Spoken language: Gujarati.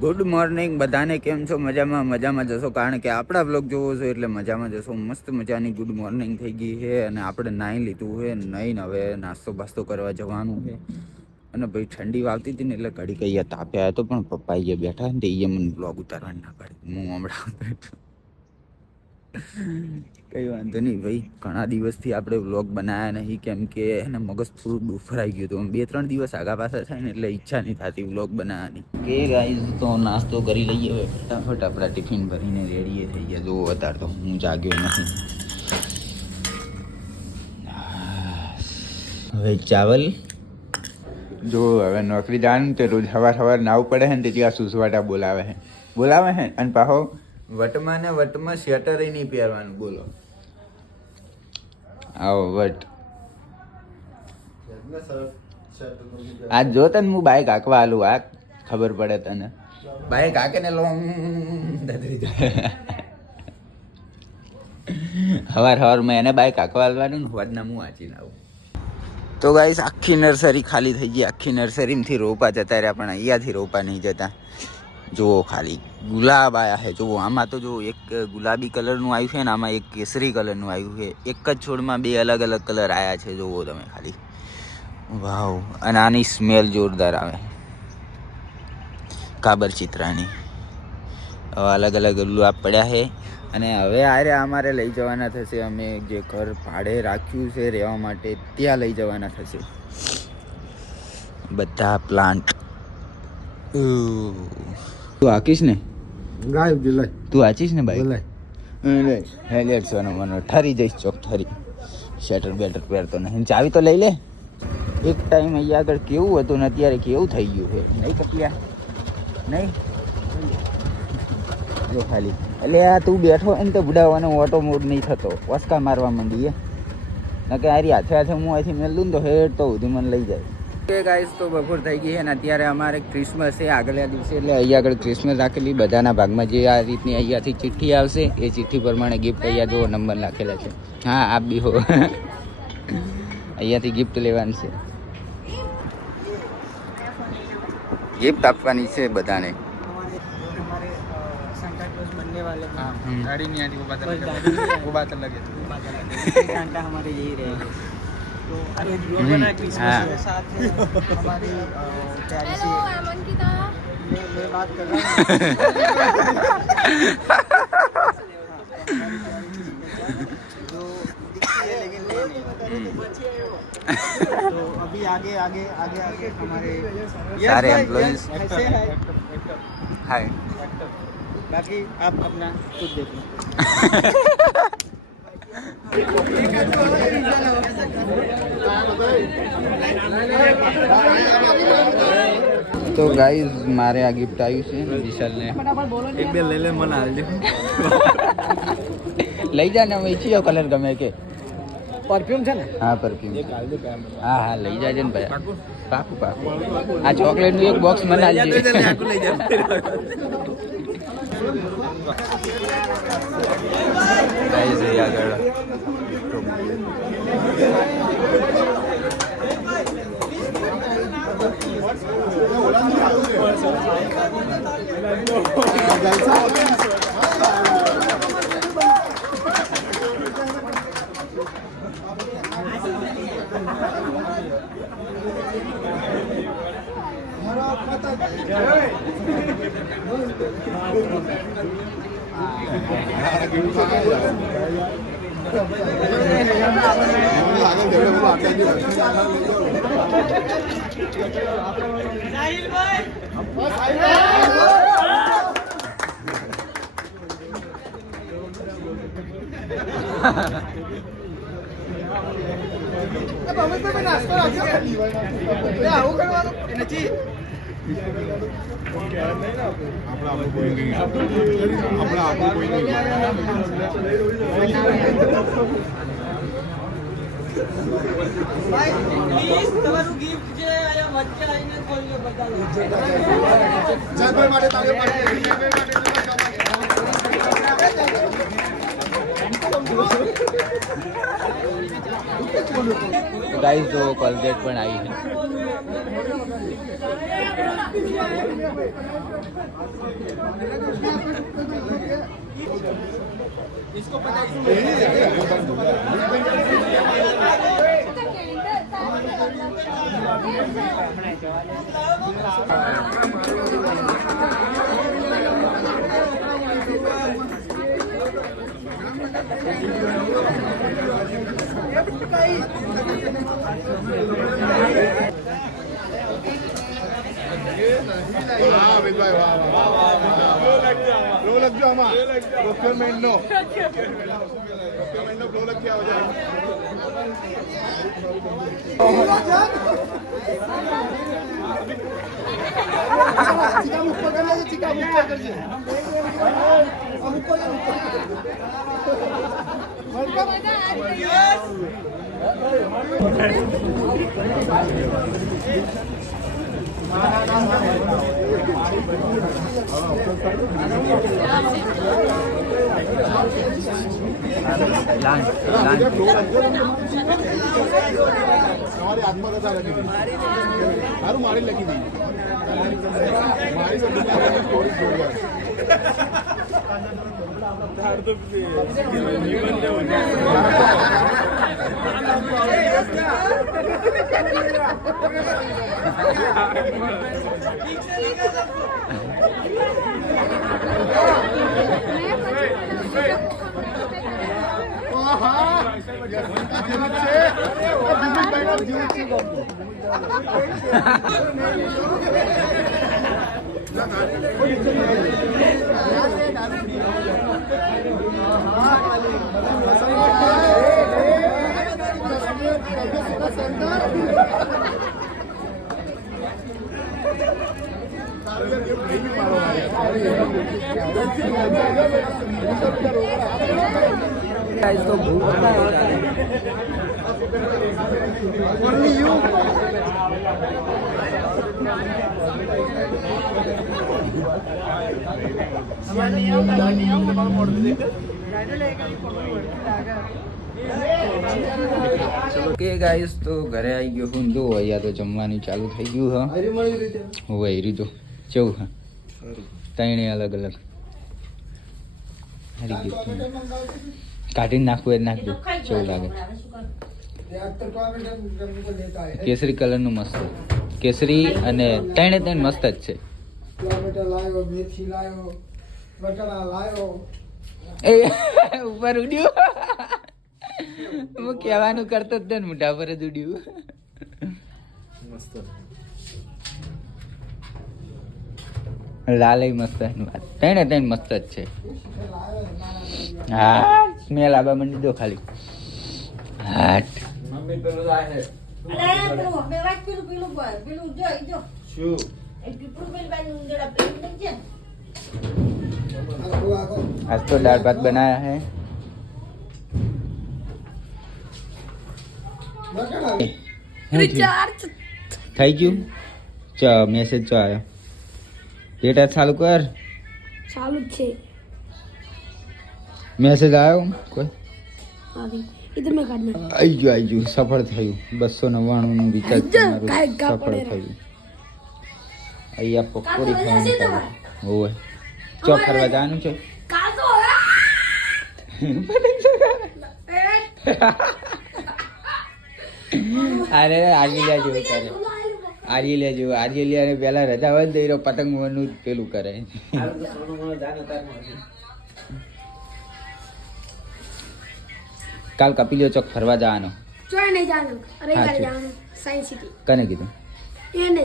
ગુડ મોર્નિંગ બધાને, કેમ છો? મજામાં જશો, કારણ કે આપણા બ્લોગ જોવો છો એટલે મજામાં જશો. મસ્ત મજાની ગુડ મોર્નિંગ થઈ ગઈ છે અને આપણે નાહી લીધું છે. નાહીને હવે નાસ્તો બાસ્તો કરવા જવાનું છે. અને ભાઈ ઠંડી વાગતી હતી ને એટલે ઘડી કઈ તાપે આવ્યો હતો, પણ પપ્પા અહીંયા બેઠા ને એ મને બ્લોગ ઉતારવા ના પાડી. હું હમણાં કઈ વાંધો નહીં ભાઈ, ઘણા દિવસથી આપણે વ્લોગ બનાવ્યા નહીં, કેમ કે એને મગજ થોડું દુફરાઈ ગયું હતું. 2-3 દિવસ આગા પાછા થાય ને એટલે ઈચ્છા નહીં થતી વ્લોગ બનાવવાની. કે ગાઈઝ તો નાસ્તો કરી લઈએ હવે ફટાફટ. આપણા ટિફિન ભરીને રેડી થઈ ગયા. જો અત્યારે તો હું જાગ્યો નથી. હવે ચાવલ જો હવે નોકરી જવાનું તો રોજ સવાર નાવું પડે છે ને ત્યાં સુસવાટા બોલાવે છે અને પાછો વટમાં ને વટમાં સ્વેટર નહીં પહેરવાનું. બોલો આવો વટ. આજ જો તને હું બાઈક હાંકવા આલું, આ ખબર પડે તને. બાઈક હાંકે ને લોંગ સવારમાં એને બાઈક હાંકવા આલવાનું ને વાદના હું વાંચીને આવું. તો ગાઈસ આખી નર્સરી ખાલી થઈ ગઈ. આખી નર્સરીમાંથી રોપા જતા રહ્યા, પણ અહીંયાથી રોપા નહીં જતા. જુઓ ખાલી ગુલાબ આવ્યા છે. જુઓ આમાં તો જો એક ગુલાબી કલરનું આવ્યું છે ને આમાં એક કેસરી કલરનું આવ્યું છે. એક જ છોડમાં 2 અલગ અલગ કલર આવ્યા છે. જુઓ તમે ખાલી, વાવ. અને આની સ્મેલ જોરદાર આવે, કાબર ચિત્રાની. અલગ અલગ ગુલાબ પડ્યા છે. અને હવે અમારે લઈ જવાના થશે. અમે જે ઘર ભાડે રાખ્યું છે રહેવા માટે ત્યાં લઈ જવાના થશે બધા પ્લાન્ટ. તું હાકીશ ને? તું હાચીશ ને ભાઈ? હેલેટ સોનો મને ઠરી જઈશ ચોક ઠરી. શેટર બેટર પહેરતો નહીં. ચાવી તો લઈ લે. એક ટાઈમ અહીંયા આગળ કેવું હતું ને અત્યારે કેવું થઈ ગયું છે, નહીં કપિયા? નહીં જો ખાલી એટલે આ તું બેઠો હોય ને તો બુડાવાનો ઓટો મોડ નહીં થતો. વસકા મારવા માંડીએ ને કે આરી હાથે હું અહીંથી મેળ દઉં તો હેડ તો સુધી મને લઈ જાય. કે ગાઈસ તો બપોર થઈ ગઈ છે ને અત્યારે અમારે ક્રિસમસ છે આગલા દિવસે, એટલે અહીંયા આગળ ક્રિસમસ રાખેલી. બધાના ભાગમાં જે આ રીતની અહીંયાથી ચિઠ્ઠી આવશે એ ચિઠ્ઠી પ્રમાણે ગિફ્ટ અહીંયા જો નંબર નાખેલા છે. હા આપ બી હો અહીંયાથી ગિફ્ટ લેવાની છે, ગિફ્ટ આપવાની છે બધાને. गाड़ी नहीं आती, वो बात अलग है। कांटा हमारे यही रहेगा। तो अरे लोगों क्रिसमस के साथ हमारी प्यारी सी मैं बात कर रहा हूं जो दिखती है लेकिन नहीं। तो अभी आगे हमारे सारे एम्प्लॉइज ऐसे है। हाय बाकी आप अपना खुद देख लो। तो गाइस मारे आ गिफ्ट आयु છે વિશાલ ને. એક બે લઈ લે, મને હાલ દે. લઈ જા ને, ઈચ્છ્યો કલર ગમે કે પરફ્યુમ છે ને? હા પરફ્યુમ. હા લઈ જાજે ને ભાઈ. પાકું આ ચોકલેટ નું એક બોક્સ મને હાલ દે. લઈ જા ગાઈસ એ આગળ गाइस तो कोलगेट पण आई है. इसको पता हमारे आत्मकथा लगी सारू मारी लगी थी स्टोरी जोड़ गया ઓકે ગાઈસ તો ઘરે આવી ગયો હું જો અહીંયા તો જમવાનું ચાલુ થઈ ગયું હા હોય એ રીતો કેવું હા ત્રણે અલગ અલગ હારી ગયું કાઢીને નાખવું એ નાખજો કેવું લાગે કેસરી કલરનું મસ્ત કેસરી અને ત્રણે ત્રણ મસ્ત જ છે એ ઉપર ઉડ્યું હું કહેવાનું કરતો જ ને મોઢા પર જ ઉડ્યું લાલ મસ્ત ત્રણે ત્રણ મસ્ત જ છે હા સ્મેલ આબા મંડી દો ખાલી હાટ आज तो दाल भात बनाया है થઈ ગયું ચા મેસેજ ચા આવ્યો ડેટા ચાલુ કર ચાલુ છે મેસેજ આવ્યો કોઈ इधर में काटना આવી ગયું સફળ થયું 299 નું રિચાર્જ તમારું સફળ થયું અહીંયા પકોડી ખાવાનું હોય ચો ફરવા જવાનું છે અરે આર્યલિયા જેવું કરે આર્યલિયા જેવું આર્યલિયા ને પેલા રજા હોય તો એ પતંગ નું પેલું કરે કાલ કપિલિયો ચોક ફરવા જવાનો ચોય નહીં જવાનું રવિવારે જવાનું સાયન્સ સિટી કને કીધું એને